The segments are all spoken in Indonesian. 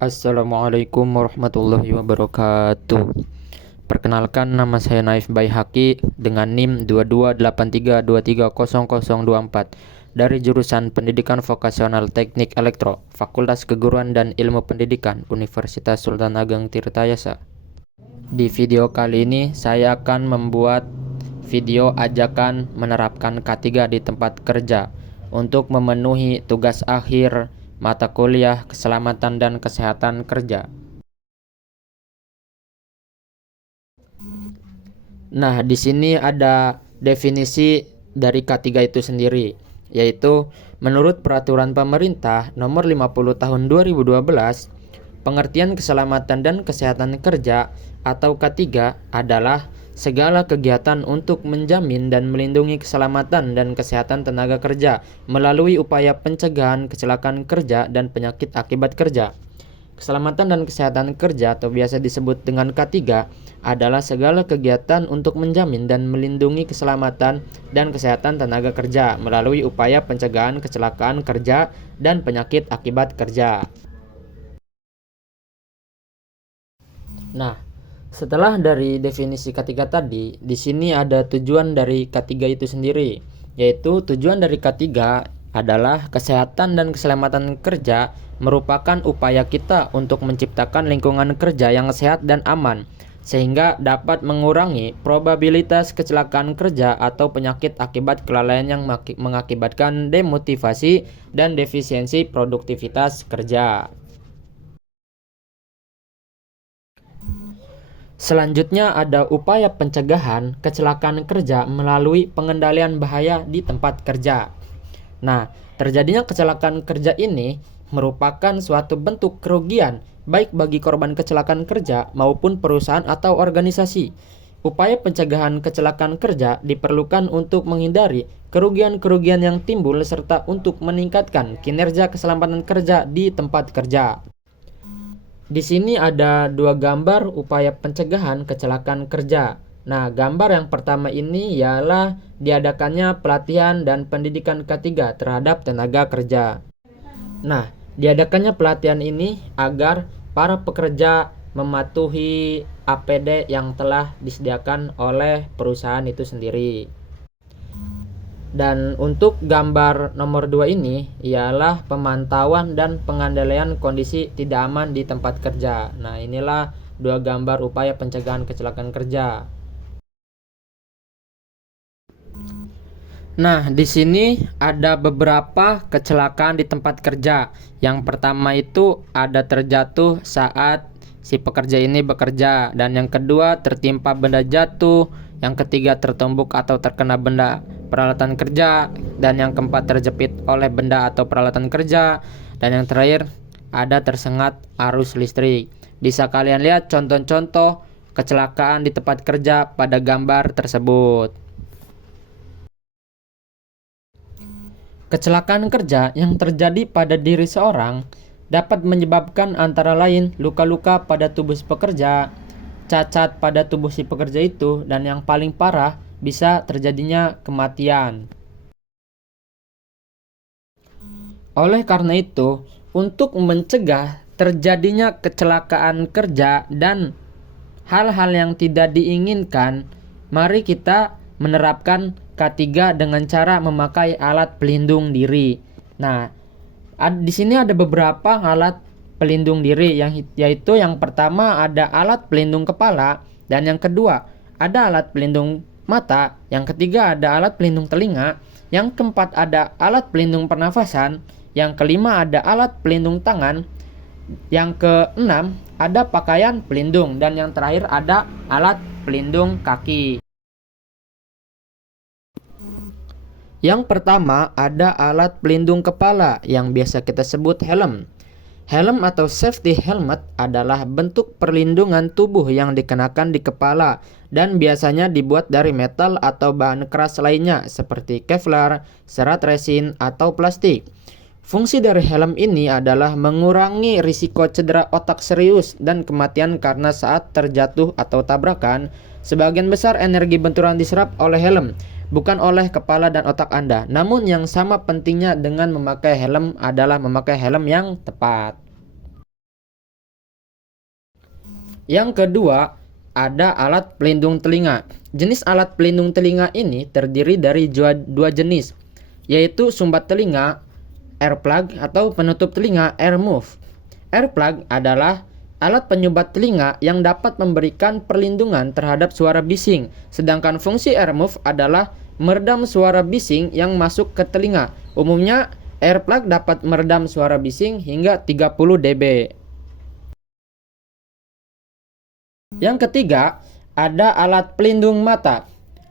Assalamualaikum warahmatullahi wabarakatuh. Perkenalkan, nama saya Naif Baihaqi dengan NIM 2283230024 dari jurusan Pendidikan Vokasional Teknik Elektro, Fakultas Keguruan dan Ilmu Pendidikan, Universitas Sultan Ageng Tirtayasa. Di video kali ini saya akan membuat video ajakan menerapkan K3 di tempat kerja untuk memenuhi tugas akhir mata kuliah Keselamatan dan Kesehatan Kerja. Nah, di sini ada definisi dari K3 itu sendiri, yaitu menurut Peraturan Pemerintah Nomor 50 Tahun 2012, pengertian keselamatan dan kesehatan kerja atau K3 adalah segala kegiatan untuk menjamin dan melindungi keselamatan dan kesehatan tenaga kerja melalui upaya pencegahan kecelakaan kerja dan penyakit akibat kerja. Keselamatan dan kesehatan kerja atau biasa disebut dengan K3 adalah segala kegiatan untuk menjamin dan melindungi keselamatan dan kesehatan tenaga kerja melalui upaya pencegahan kecelakaan kerja dan penyakit akibat kerja. Nah, setelah dari definisi K3 tadi, di sini ada tujuan dari K3 itu sendiri, yaitu tujuan dari K3 adalah kesehatan dan keselamatan kerja merupakan upaya kita untuk menciptakan lingkungan kerja yang sehat dan aman, sehingga dapat mengurangi probabilitas kecelakaan kerja atau penyakit akibat kelalaian yang mengakibatkan demotivasi dan defisiensi produktivitas kerja. Selanjutnya ada upaya pencegahan kecelakaan kerja melalui pengendalian bahaya di tempat kerja. Nah, terjadinya kecelakaan kerja ini merupakan suatu bentuk kerugian baik bagi korban kecelakaan kerja maupun perusahaan atau organisasi. Upaya pencegahan kecelakaan kerja diperlukan untuk menghindari kerugian-kerugian yang timbul serta untuk meningkatkan kinerja keselamatan kerja di tempat kerja. Di sini ada dua gambar upaya pencegahan kecelakaan kerja. Nah, gambar yang pertama ini ialah diadakannya pelatihan dan pendidikan K3 terhadap tenaga kerja. Nah, diadakannya pelatihan ini agar para pekerja mematuhi APD yang telah disediakan oleh perusahaan itu sendiri. Dan untuk gambar nomor 2 ini ialah pemantauan dan pengendalian kondisi tidak aman di tempat kerja. Nah, inilah dua gambar upaya pencegahan kecelakaan kerja. Nah, di sini ada beberapa kecelakaan di tempat kerja. Yang pertama itu ada terjatuh saat si pekerja ini bekerja, dan yang kedua tertimpa benda jatuh, yang ketiga tertumbuk atau terkena benda peralatan kerja, dan yang keempat terjepit oleh benda atau peralatan kerja, dan yang terakhir ada tersengat arus listrik. Bisa kalian lihat contoh-contoh kecelakaan di tempat kerja pada gambar tersebut. Kecelakaan kerja yang terjadi pada diri seorang dapat menyebabkan antara lain luka-luka pada tubuh si pekerja, cacat pada tubuh si pekerja itu, dan yang paling parah bisa terjadinya kematian. Oleh karena itu, untuk mencegah terjadinya kecelakaan kerja dan hal-hal yang tidak diinginkan, mari kita menerapkan K3 dengan cara memakai alat pelindung diri. Nah, di sini ada beberapa alat pelindung diri, yaitu yang pertama ada alat pelindung kepala, dan yang kedua ada alat pelindung mata, yang ketiga ada alat pelindung telinga, yang keempat ada alat pelindung pernafasan, yang kelima ada alat pelindung tangan, yang keenam ada pakaian pelindung, dan yang terakhir ada alat pelindung kaki. Yang pertama ada alat pelindung kepala yang biasa kita sebut helm. Helm atau safety helmet adalah bentuk perlindungan tubuh yang dikenakan di kepala dan biasanya dibuat dari metal atau bahan keras lainnya seperti Kevlar, serat resin, atau plastik. Fungsi dari helm ini adalah mengurangi risiko cedera otak serius dan kematian karena saat terjatuh atau tabrakan, sebagian besar energi benturan diserap oleh helm, bukan oleh kepala dan otak Anda. Namun yang sama pentingnya dengan memakai helm adalah memakai helm yang tepat. Yang kedua, ada alat pelindung telinga. Jenis alat pelindung telinga ini terdiri dari dua jenis, yaitu sumbat telinga, earplug, atau penutup telinga, earmuff. Earplug adalah alat penyumbat telinga yang dapat memberikan perlindungan terhadap suara bising, sedangkan fungsi earmuff adalah meredam suara bising yang masuk ke telinga. Umumnya, earplug dapat meredam suara bising hingga 30 dB. Yang ketiga, ada alat pelindung mata.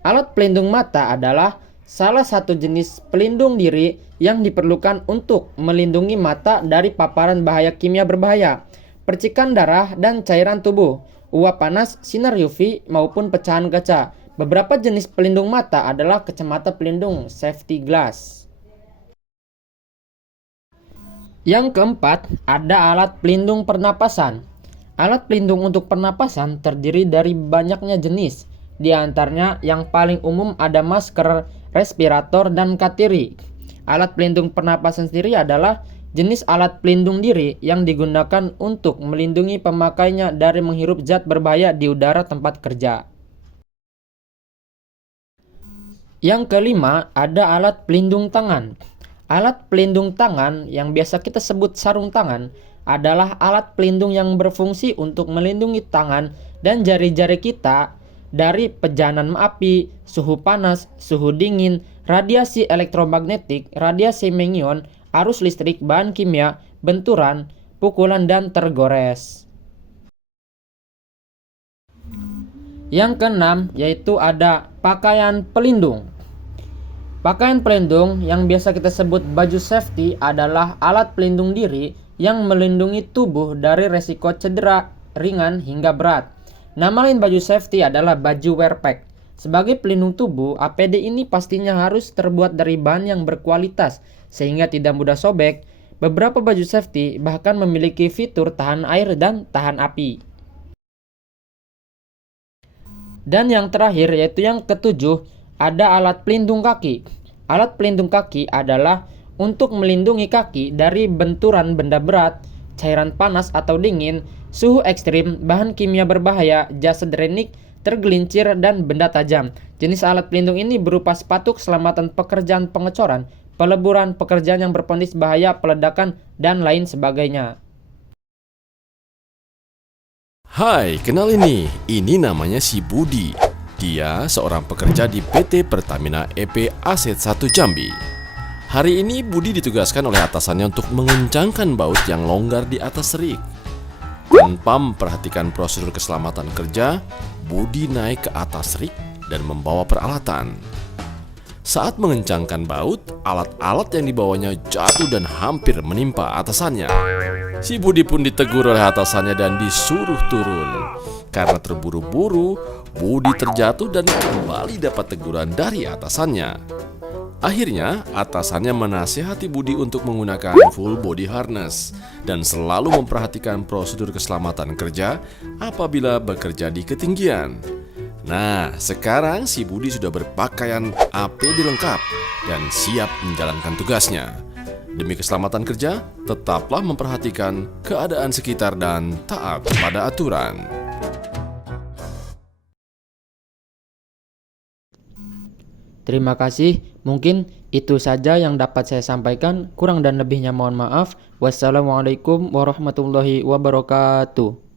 Alat pelindung mata adalah salah satu jenis pelindung diri yang diperlukan untuk melindungi mata dari paparan bahaya kimia berbahaya, percikan darah dan cairan tubuh, uap panas, sinar UV, maupun pecahan kaca. Beberapa jenis pelindung mata adalah kacamata pelindung safety glass. Yang keempat, ada alat pelindung pernapasan. Alat pelindung untuk pernapasan terdiri dari banyaknya jenis. Di antaranya yang paling umum ada masker, respirator, dan katiri. Alat pelindung pernapasan sendiri adalah jenis alat pelindung diri yang digunakan untuk melindungi pemakainya dari menghirup zat berbahaya di udara tempat kerja. Yang kelima, ada alat pelindung tangan. Alat pelindung tangan yang biasa kita sebut sarung tangan adalah alat pelindung yang berfungsi untuk melindungi tangan dan jari-jari kita dari pejanan api, suhu panas, suhu dingin, radiasi elektromagnetik, radiasi mengion, arus listrik, bahan kimia, benturan, pukulan, dan tergores. Yang keenam, yaitu ada pakaian pelindung. Pakaian pelindung yang biasa kita sebut baju safety adalah alat pelindung diri yang melindungi tubuh dari resiko cedera ringan hingga berat. Nama lain baju safety adalah baju wear pack. Sebagai pelindung tubuh, APD ini pastinya harus terbuat dari bahan yang berkualitas sehingga tidak mudah sobek. Beberapa baju safety bahkan memiliki fitur tahan air dan tahan api. Dan yang terakhir, yaitu yang ketujuh, ada alat pelindung kaki. Alat pelindung kaki adalah untuk melindungi kaki dari benturan benda berat, cairan panas atau dingin, suhu ekstrim, bahan kimia berbahaya, jas drenik, tergelincir, dan benda tajam. Jenis alat pelindung ini berupa sepatu keselamatan pekerjaan pengecoran, peleburan, pekerjaan yang berpotensi bahaya, peledakan, dan lain sebagainya. Hai, kenal ini. Ini namanya si Budi. Dia seorang pekerja di PT Pertamina EP Aset 1 Jambi. Hari ini Budi ditugaskan oleh atasannya untuk mengencangkan baut yang longgar di atas rig. Tanpa memperhatikan prosedur keselamatan kerja, Budi naik ke atas rig dan membawa peralatan. Saat mengencangkan baut, alat-alat yang dibawanya jatuh dan hampir menimpa atasannya. Si Budi pun ditegur oleh atasannya dan disuruh turun. Karena terburu-buru, Budi terjatuh dan kembali dapat teguran dari atasannya. Akhirnya, atasannya menasihati Budi untuk menggunakan full body harness dan selalu memperhatikan prosedur keselamatan kerja apabila bekerja di ketinggian. Nah, sekarang si Budi sudah berpakaian APD lengkap dan siap menjalankan tugasnya. Demi keselamatan kerja, tetaplah memperhatikan keadaan sekitar dan taat pada aturan. Terima kasih. Mungkin itu saja yang dapat saya sampaikan. Kurang dan lebihnya mohon maaf. Wassalamualaikum warahmatullahi wabarakatuh.